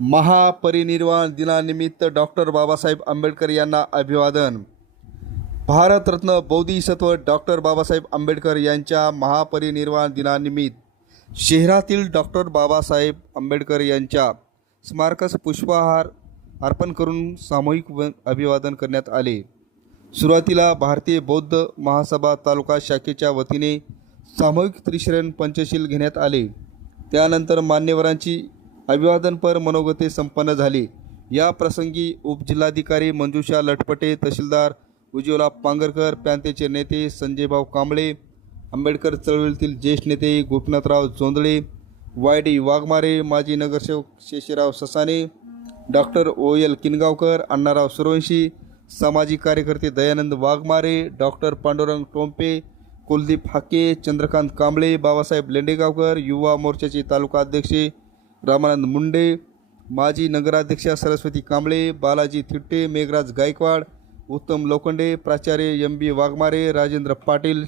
महापरिनिर्वाण दिनानिमित्त डॉक्टर बाबासाहेब आंबेडकर यांना अभिवादन. भारतरत्न बौद्धिसत्व डॉक्टर बाबासाहेब आंबेडकर यांच्या महापरिनिर्वाण दिनानिमित्त शहरातील डॉक्टर बाबासाहेब आंबेडकर यांच्या स्मारकास पुष्पहार अर्पण करून सामूहिक व- अभिवादन करण्यात आले. सुरुवातीला भारतीय बौद्ध महासभा तालुका शाखेच्या वतीने सामूहिक त्रिशरण पंचशील घेण्यात आले. त्यानंतर मान्यवरांची अभिवादनपर मनोगते संपन्न झाली. या प्रसंगी उपजिल्हाधिकारी मंजुषा लटपटे तहसीलदार उज्ज्वला पांगरकर पॅंतेचे नेते संजयभाऊ कांबळे आंबेडकर चळवळीतील ज्येष्ठ नेते गोपीनाथराव जोंधळे वाय डी वाघमारे माजी नगरसेवक Sheshrao Sasane doctor O L Kingaonkar Annarao Survanshi सामाजिक कार्यकर्ते दयानंद वाघमारे डॉक्टर पांडुरंग टोंपे कुलदीप हाके चंद्रकांत कांबळे बाबासाहेब लेंडेगावकर युवा मोर्चाचे तालुका अध्यक्ष रामानंद मुंडे माजी नगराध्यक्षा सरस्वती कांबळे बालाजी थिट्टे मेघराज गायकवाड उत्तम लोखंडे प्राचार्य एम बी वाघमारे राजेंद्र पाटील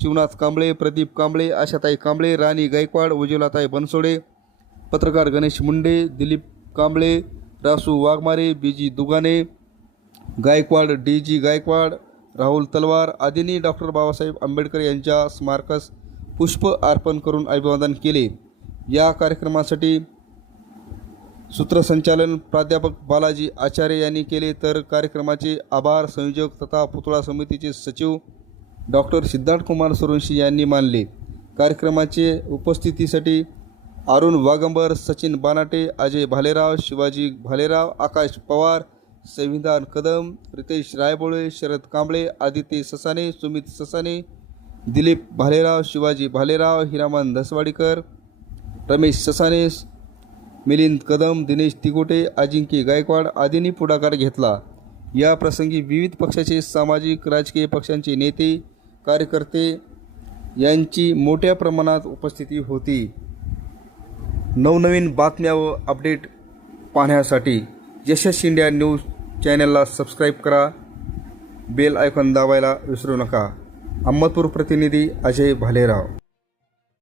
शिवनाथ कांबळे प्रदीप कांबळे आशाताई कांबळे राणी गायकवाड उज्ज्वलाताई बनसोडे पत्रकार Ganesh Munde Dilip Kamble Rasu Waghmare B G Dugane Gaikwad D G Gaikwad Rahul Talwar आदींनी डॉक्टर बाबासाहेब आंबेडकर यांच्या स्मारकास पुष्प अर्पण करून अभिवादन केले. या कार्यक्रमासाठी सूत्रसंचालन प्राध्यापक बालाजी आचार्य यांनी केले तर कार्यक्रमाचे आभार संयोजक तथा पुतळा समितीचे सचिव डॉक्टर सिद्धार्थ कुमार सुरवंशी यांनी मानले. कार्यक्रमाचे उपस्थितीसाठी अरुण वागंबर सचिन बानाटे अजय भालेराव शिवाजी भालेराव आकाश पवार संविधान कदम रितेश रायबोळे शरद कांबळे आदित्य ससाने सुमित ससाने दिलीप भालेराव शिवाजी भालेराव हिरामन धसवाडीकर रमेश ससाने मिलिंद कदम दिनेश तिकोटे अजिंक्य गायकवाड आदींनी पुढाकार घेतला. या प्रसंगी विविध पक्षाचे सामाजिक राजकीय पक्षांचे नेते कार्यकर्ते यांची मोठ्या प्रमाणात उपस्थिती होती. नवनवीन बातम्या व अपडेट पाहण्यासाठी यशस इंडिया न्यूज चॅनलला सबस्क्राईब करा. बेल आयकॉन दाबायला विसरू नका. अहमदपूर प्रतिनिधी अजय भालेराव.